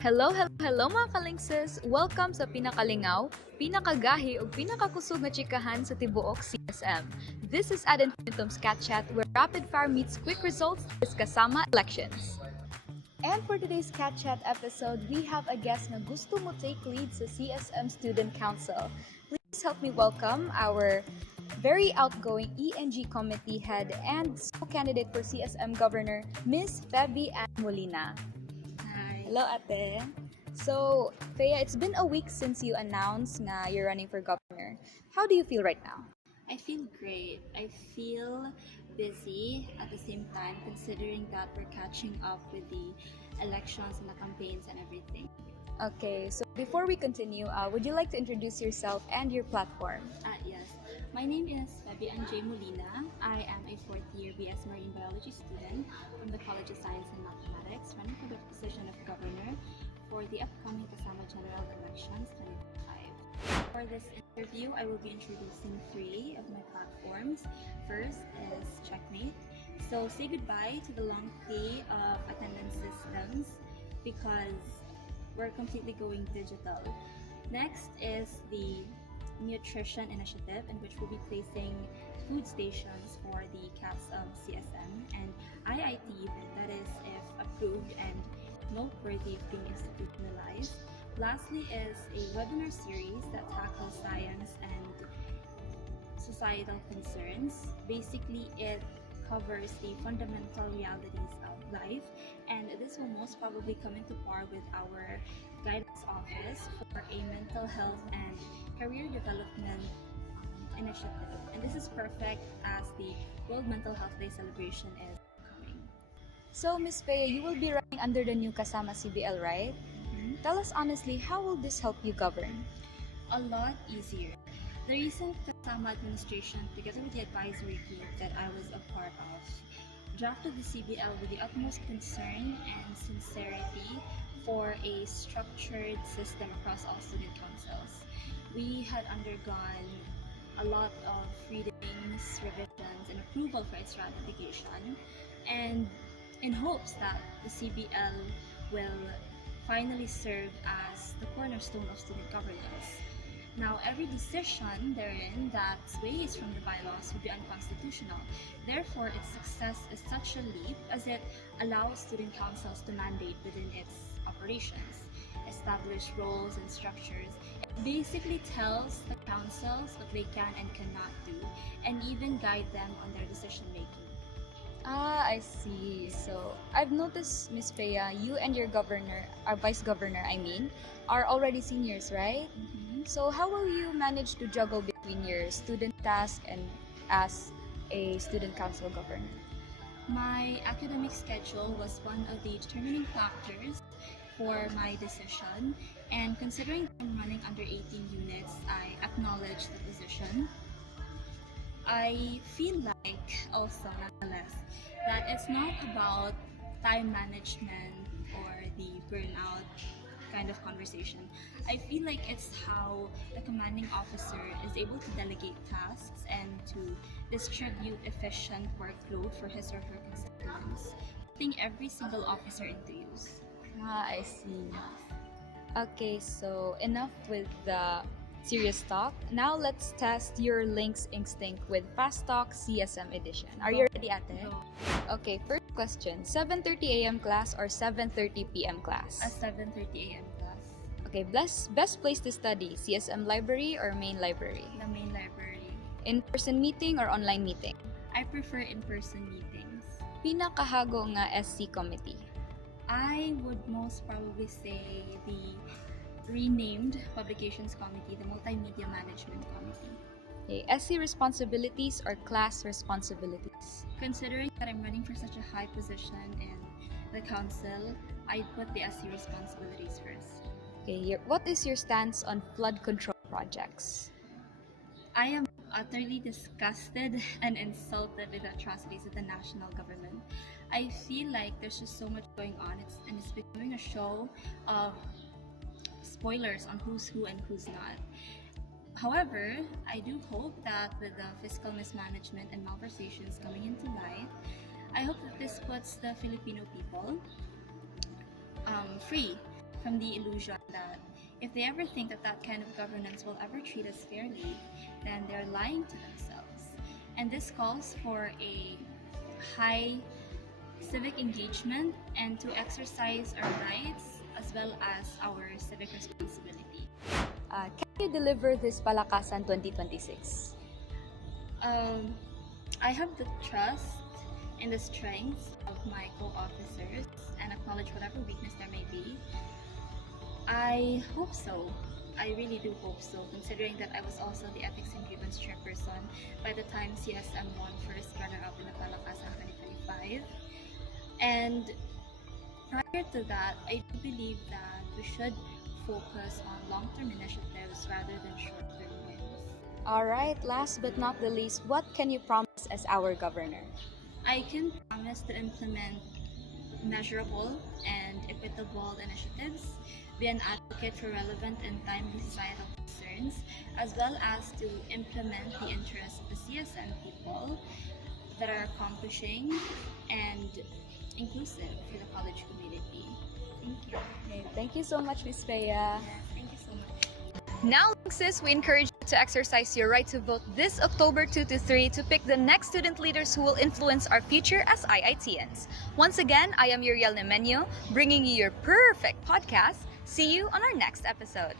Hello mga ka-Lynxes! Welcome sa pinakalingaw, pinakagahi ug pinakakusog nga chikahan sa tibuok CSM. This is Infinitum's CatChat where rapid fire meets quick results is KASAMA Elections. And for today's CatChat episode, we have a guest na gusto mo take lead sa CSM Student Council. Please help me welcome our very outgoing ENG committee head and candidate for CSM Governor, Ms. Fea Molina. Hello, ate. So, Fea, it's been a week since you announced nga you're running for governor. How do you feel right now? I feel great. I feel busy at the same time, considering that we're catching up with the elections and the campaigns and everything. Okay, so before we continue, would you like to introduce yourself and your platform? Yes. My name is Fea Molina. I am a fourth-year BS Marine Biology student from the College of Science and Mathematics, running for the position of governor for the upcoming KASAMA General Elections 2025. For this interview, I will be introducing three of my platforms. First is Checkmate. So say goodbye to the long play of attendance systems because we're completely going digital. Next is the Nutrition Initiative, in which we'll be placing food stations for the CSM CSM and IIT, that is if approved and noteworthy of being institutionalized. Lastly is a webinar series that tackles science and societal concerns. Basically, it covers the fundamental realities of life, and this will most probably come into par with our guidance office for a mental health and career development initiative. And this is perfect as the World Mental Health Day celebration is coming. So, Ms. Fea, you will be running under the new KASAMA CBL, right? Mm-hmm. Tell us honestly, how will this help you govern? A lot easier. The recent KASAMA administration, together with the advisory group that I was a part of, drafted the CBL with the utmost concern and sincerity for a structured system across all student councils. We had undergone a lot of readings, revisions, and approval for its ratification, and in hopes that the CBL will finally serve as the cornerstone of student governance. Now, every decision therein that sways from the bylaws would be unconstitutional. Therefore, its success is such a leap as it allows student councils to mandate within its operations, establish roles and structures. It basically tells the councils what they can and cannot do, and even guide them on their decision making. I see. So, I've noticed, Ms. Fea, you and your governor, our vice governor, are already seniors, right? Mm-hmm. So, how will you manage to juggle between your student task and as a student council governor? My academic schedule was one of the determining factors for my decision, and considering I'm running under 18 units, I acknowledge the position. I feel like also, nonetheless, that it's not about time management or the burnout kind of conversation. I feel like it's how the commanding officer is able to delegate tasks and to distribute efficient workload for his or her constituents, putting every single officer into use. I see. Okay, so enough with the serious talk. Now let's test your Lynx instinct with Fast Talk CSM edition. Are you ready, ate? No. Okay, first question. 7:30 a.m. class or 7:30 p.m. class? A 7:30 a.m. class. Okay, best place to study, CSM library or main library? The main library. In-person meeting or online meeting? I prefer in-person meetings. Pinakahago nga SC committee? I would most probably say the renamed Publications Committee, the Multimedia Management Committee. Okay, SC responsibilities or class responsibilities? Considering that I'm running for such a high position in the council, I'd put the SC responsibilities first. Okay, what is your stance on flood control projects? I am utterly disgusted and insulted with the atrocities of the national government. I feel like there's just so much going on, and it's becoming a show of spoilers on who's who and who's not. However, I do hope that with the fiscal mismanagement and malversations coming into light, I hope that this puts the Filipino people free from the illusion that if they ever think that that kind of governance will ever treat us fairly, then they're lying to themselves. And this calls for a high civic engagement and to exercise our rights as well as our civic responsibility. Can you deliver this Palakasan 2026? I have the trust and the strength of my co-officers and acknowledge whatever weakness there may be. I hope so. I really do hope so, considering that I was also the Ethics and Grievance Chairperson by the time CSM won first runner-up in the Palakasan 2025. And prior to that, I do believe that we should focus on long-term initiatives rather than short-term wins. Alright, last but not the least, what can you promise as our governor? I can promise to implement measurable and equitable initiatives, be an advocate for relevant and timely societal concerns, as well as to implement the interests of the CSM people that are accomplishing and inclusive for the college community. Thank you. Okay, thank you so much, Ms. Fea. Yes, thank you so much. Now, Lynxes, we encourage you to exercise your right to vote this October 2 to 3 to pick the next student leaders who will influence our future as IITians. Once again, I am Uriel Nemeño, bringing you your Purr-fect podcast. See you on our next episode.